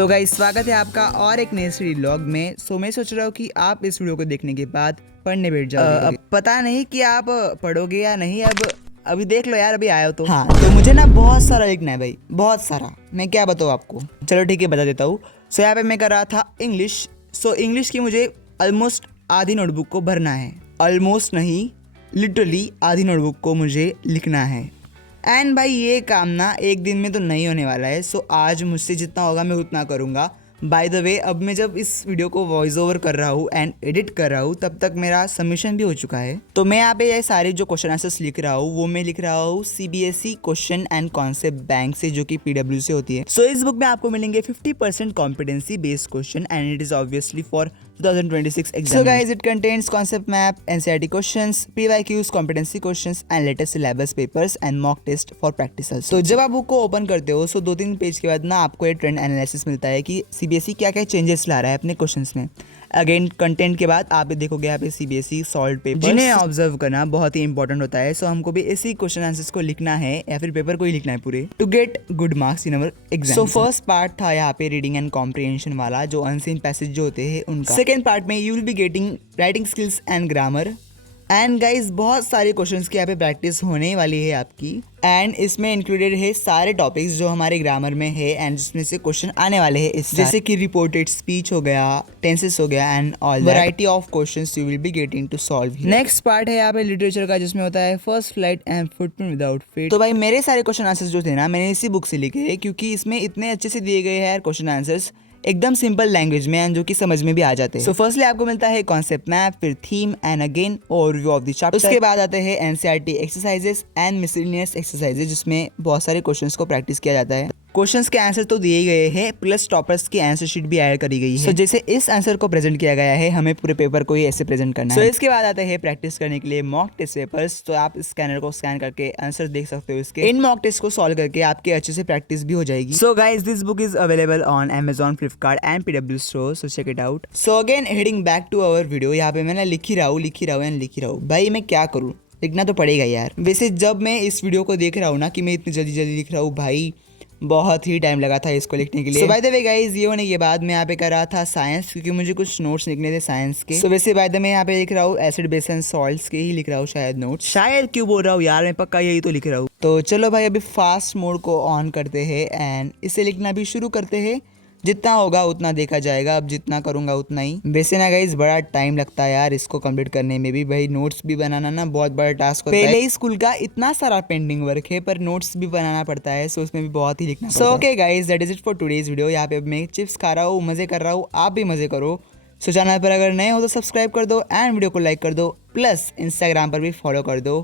तो गाइस स्वागत है आपका और एक नए स्टडी व्लॉग में। मैं सोच रहा हूँ कि आप इस वीडियो को देखने के बाद पढ़ने बैठ जाओगे। अब पता नहीं कि आप पढ़ोगे या नहीं, अब अभी देख लो यार, अभी आए हो तो। हाँ, तो मुझे ना बहुत सारा लिखना है भाई, बहुत सारा। मैं क्या बताऊँ आपको, चलो ठीक है बता देता हूँ। यहाँ पे मैं कर रहा था इंग्लिश। इंग्लिश की मुझे ऑलमोस्ट आधी नोटबुक को भरना है। ऑलमोस्ट नहीं, लिटरली आधी नोटबुक को मुझे लिखना है। एंड भाई ये काम ना एक दिन में तो नहीं होने वाला है। आज मुझसे जितना होगा मैं उतना करूँगा। बाय द वे, अब मैं जब इस वीडियो को वॉइस ओवर कर रहा हूँ एंड एडिट कर रहा हूँ तब तक मेरा सबमिशन भी हो चुका है। तो मैं यहाँ पे ये सारे जो क्वेश्चन आंसर्स लिख रहा हूँ वो मैं लिख रहा हूँ CBSE question and concept bank से, जो कि PW से होती है। इस बुक में आपको मिलेंगे 50% competency based question and it is obviously for 2026 exam. Guys, it contains concept map, NCERT questions, PYQs, competency questions and latest syllabus papers and mock test for practice also. तो जब आप बुक को open करते हो 2-3 page के बाद ना आपको एक ट्रेंड एनालिसिस मिलता है कि CBSE क्या क्या चेंजेस ला रहा है अपने क्वेश्चंस में। अगेन कंटेंट के बाद आप देखोगे यहाँ पे CBSE सॉल्व पेपर, जिन्हें ऑब्जर्व करना बहुत ही इंपॉर्टेंट होता है। हमको भी इसी क्वेश्चन आंसर्स को लिखना है या फिर पेपर को ही लिखना है पूरे, to get good marks in our exam. First part था यहाँ पे रीडिंग एंड कॉम्प्रिहेंशन वाला, जो अनसीन पैसेज जो होते हैं उनका। सेकेंड पार्ट में you will be getting writing skills and grammar. And guys बहुत सारे क्वेश्चंस की यहाँ पे प्रैक्टिस होने वाली है आपकी। एंड इसमें इंक्लूडेड है सारे टॉपिक्स जो हमारे ग्रामर में है एंड जिसमें से क्वेश्चन आने वाले हैं इस, जैसे कि रिपोर्टेड स्पीच हो गया, टेंसेस हो गया and all variety of questions you will be getting to solve. Next part है यहाँ पे लिटरेचर का, जिसमें होता है first flight and footprint without feet. तो भाई मेरे सारे क्वेश्चन आंसर्स जो थे ना मैंने इसी बुक से लिखे हैं, क्योंकि इसमें इतने अच्छे से दिए गए हैं यार क्वेश्चन आंसर्स, एकदम सिंपल लैंग्वेज में, जो कि समझ में भी आ जाते हैं। फर्स्टली आपको मिलता है कॉन्सेप्ट मैप, फिर theme and again overview of the chapter. उसके बाद आते हैं NCERT exercises and miscellaneous exercises, जिसमें बहुत सारे क्वेश्चंस को प्रैक्टिस किया जाता है। क्वेश्चंस के आंसर तो दिए गए हैं, प्लस टॉपर्स की आंसर शीट भी ऐड करी गई है। जैसे इस आंसर को प्रेजेंट किया गया है, हमें पूरे पेपर को ही ऐसे प्रेजेंट करना है। इसके बाद आते हैं प्रैक्टिस करने के लिए मॉक टेस्ट पेपर्स। तो आप स्कैनर को स्कैन करके आंसर देख सकते हो इसके। इन मॉक टेस्ट को सॉल्व करके आपके अच्छे से प्रैक्टिस भी हो जाएगी। Guys this book is available on Amazon, Flipkart and PW store, so check it out. Again heading back to our video, यहाँ पे मैंने लिख ही रहा हूँ। भाई मैं क्या करूँ, लिखना तो पड़ेगा यार। वैसे जब मैं इस वीडियो को देख रहा हूँ ना कि मैं इतनी जल्दी लिख रहा हूँ, भाई बहुत ही टाइम लगा था इसको लिखने के लिए। बाय द वे गाइस, ये होने के बाद मैं यहाँ पे कर रहा था साइंस, क्योंकि मुझे कुछ नोट्स लिखने थे साइंस के। वैसे बाय द वे मैं यहाँ पे लिख रहा हूँ एसिड बेस एंड सॉल्ट्स के ही लिख रहा हूँ शायद नोट्स। शायद क्यों बोल रहा हूँ यार, मैं पक्का यही तो लिख रहा हूँ। तो चलो भाई अभी फास्ट मोड को ऑन करते हैं एंड इसे लिखना भी शुरू करते हैं। जितना होगा उतना देखा जाएगा, अब जितना करूंगा उतना ही। वैसे ना गाइस बड़ा टाइम लगता है यार इसको कंप्लीट करने में भी। भाई नोट्स भी बनाना ना बहुत बड़ा टास्क होता है। पहले ही स्कूल का इतना सारा पेंडिंग वर्क है, पर नोट्स भी बनाना पड़ता है, उसमें भी बहुत ही लिखना पड़ता है। Okay guys, that is it for today's video. यहाँ पे मैं चिप्स खा रहा हूँ, मजे कर रहा हूँ, आप भी मजे करो। चैनल पर अगर नए हो तो सब्सक्राइब कर दो एंड वीडियो को लाइक कर दो, प्लस इंस्टाग्राम पर भी फॉलो कर दो।